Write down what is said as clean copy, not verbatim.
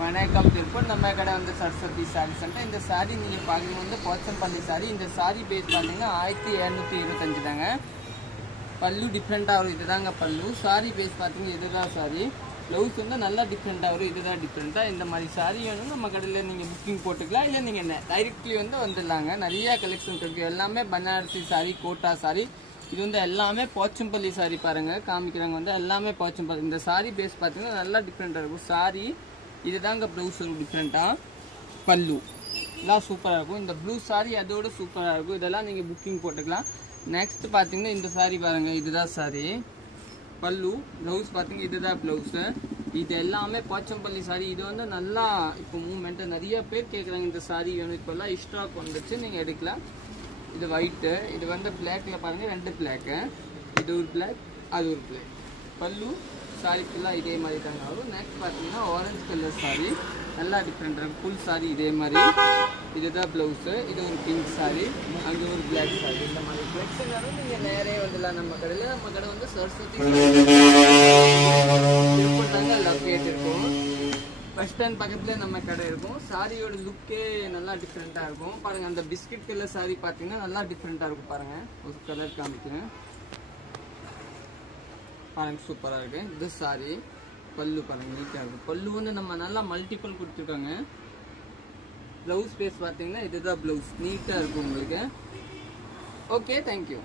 வணக்கம் திருப்பூர். நம்ம கடை வந்து சரஸ்வதி சாரி சென்டர். இந்த சாரி நீங்கள் பார்க்குறது வந்து போச்சம்பள்ளி சாரி. இந்த சாரி பேஸ் பார்த்தீங்கன்னா 1725 தாங்க. பல்லு டிஃப்ரெண்ட்டாக வரும். இதுதாங்க பல்லு. சாரி பேஸ் பார்த்தீங்கன்னா இதுதான் சாரி. ப்ளவுஸ் வந்து நல்லா டிஃப்ரெண்ட்டாக வரும். இதுதான் டிஃப்ரெண்ட்டாக. இந்த மாதிரி சாரி வேணும் நம்ம கடையில் நீங்கள் புக்கிங் போட்டுக்கலாம். இல்லை நீங்கள் டைரெக்ட்லி வந்து வந்துடலாங்க. நிறைய கலெக்ஷன் இருக்குது. எல்லாமே பனாரசி சாரி, கோட்டா சாரி. இது வந்து எல்லாமே போச்சம்பள்ளி சாரி பாருங்கள் காமிக்கிறாங்க. வந்து எல்லாமே போச்சம்பள்ளி. இந்த சாரி பேஸ் பார்த்தீங்கன்னா நல்லா டிஃப்ரெண்ட்டாக இருக்கும். சாரி இதுதாங்க ப்ளவுஸ் டிஃப்ரெண்ட்டாக. பல்லு எல்லாம் சூப்பராக இருக்கும். இந்த ப்ளூ சாரி அதோட சூப்பராக இருக்கும். இதெல்லாம் நீங்கள் புக்கிங் போட்டுக்கலாம். நெக்ஸ்ட் பார்த்தீங்கன்னா இந்த சாரி பாருங்கள். இதுதான் சாரி. பல்லு ப்ளவுஸ் பார்த்தீங்கன்னா இதுதான் ப்ளவுஸு. இது எல்லாமே போச்சம்பள்ளி சாரி. இது வந்து நல்லா இப்போ மூவ்மெண்ட்டு நிறைய பேர் கேட்குறாங்க இந்த சாரி வேணும். இப்போல்லாம் ஸ்டாக் வந்துச்சு, நீங்கள் எடுக்கலாம். இது ஒயிட்டு. இது வந்து பிளாக்கில் பாருங்கள், 2 பிளாக்கு. இது ஒரு பிளாக், அது ஒரு பிளாக். பல்லு சாரி ஃபுல்லாக இதே மாதிரி தாங்க வரும். நெக்ஸ்ட் பார்த்தீங்கன்னா ஆரஞ்சு கலர் சாரி. நல்லா டிஃப்ரெண்ட்டாக இருக்கும். ஃபுல் சாரி இதே மாதிரி. இதுதான் ப்ளவுஸு. இது ஒரு பிங்க் சாரி, அங்கே ஒரு பிளாக் சாரி. இந்த மாதிரி கலெக்ஷன் வரும். நீங்கள் நேரே வந்துடலாம் நம்ம கடையில். நம்ம கடை வந்து சரஸ்வதி திருப்பூர் தாங்க லொக்கேட் இருக்கும். பஸ் ஸ்டாண்ட் பக்கத்தில் நம்ம கடை இருக்கும். சாரியோட லுக்கே நல்லா டிஃப்ரெண்ட்டாக இருக்கும். பாருங்கள், அந்த பிஸ்கட் கலர் சாரி பார்த்தீங்கன்னா நல்லா டிஃப்ரெண்ட்டாக இருக்கும். பாருங்கள், ஒரு கலர் காமிக்கிறேன் பாருங்க, சூப்பராக இருக்குது. இது சாரி. பல்லு பாருங்கள், நீட்டாக இருக்கும். பல்லு வந்து நம்ம நல்லா மல்டிபிள் கொடுத்துருக்காங்க. ப்ளவுஸ் பேஸ் பார்த்தீங்கன்னா இதுதான் ப்ளவுஸ். நீட்டாக இருக்கும் உங்களுக்கு. Okay, thank you.